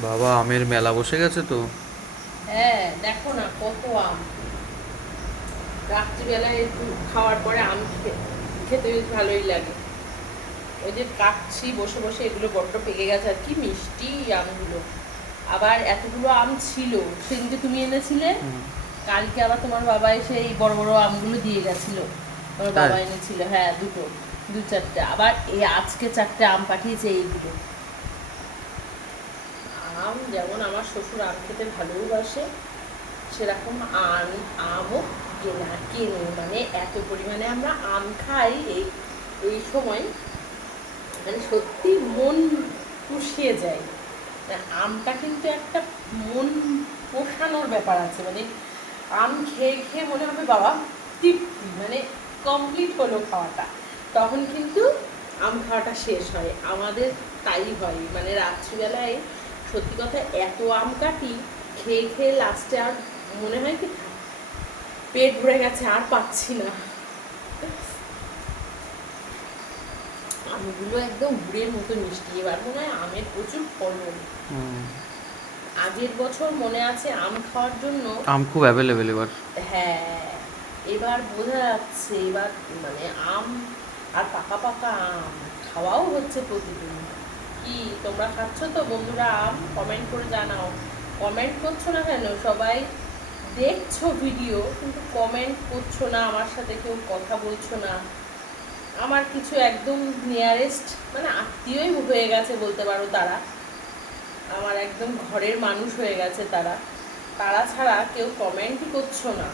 বাবা, আমের মেলা বসে গেছে তো। হ্যাঁ, দেখো না কত আম। রাত্রিবেলায় একটু খাওয়ার পরে আম খেতে বেশ ভালোই লাগে। ওই যে কাটছি বসে বসে, এগুলো বড্ড পেকে গেছে, আর কি মিষ্টি আমগুলো। আবার এতগুলো আম ছিল, সেদিনকে তুমি এনেছিলে। হুম। কালকে আবার তোমার বাবা এসে এই বড় বড় আমগুলো দিয়ে গেছিল। তোমার তাই? বাবা এনেছিল, হ্যাঁ, দুটো, দু চারটে। আবার এই আজকে চারটে আম পাঠিয়েছে এইগুলো। আম যেমন আমার শ্বশুর আম খেতে ভালোবাসে, সেরকম আমও কেনে, মানে এত পরিমাণে আমরা আম খাই এই এই সময়, মানে সত্যি মন পুষিয়ে যায়। আমটা কিন্তু একটা মন পোষানোর ব্যাপার আছে, মানে আম খেয়ে খেয়ে মনে হবে বাবা তৃপ্তি, মানে কমপ্লিট হলো খাওয়াটা। তখন কিন্তু আম খাওয়াটা শেষ হয় আমাদের। তাই হয়, মানে রাত্রিবেলায় সত্যি কথা এত আম কাটি, খেয়ে খেয়ে লাস্টে আর মনে হয় কি পেট ভরে গেছে, আর পাচ্ছি না। আমগুলো একদম গুড়ের মতো মিষ্টি, এবার মনে হয় আমের প্রচুর ফলন। হুম। আগের বছর মনে আছে আম খাওয়ার জন্য। আম খুব অ্যাভেলেবেল এবার। হ্যাঁ, এবার বোঝা যাচ্ছে, এবার মানে আম আর পাকা পাকা আম খাওয়াও হচ্ছে প্রতিদিন। কি তোমরা খাচ্ছ তো বন্ধুরা আম? কমেন্ট করে জানাও। কমেন্ট করছো না কেন সবাই? দেখছো ভিডিও কিন্তু কমেন্ট করছো না, আমার সাথে কেউ কথা বলছো না। আমার কিছু একদম নিয়ারেস্ট, মানে আত্মীয়ই হয়ে গেছে বলতে পারো তারা, আমার একদম ঘরের মানুষ হয়ে গেছে তারা। তারা ছাড়া কেউ কমেন্টই করছো না।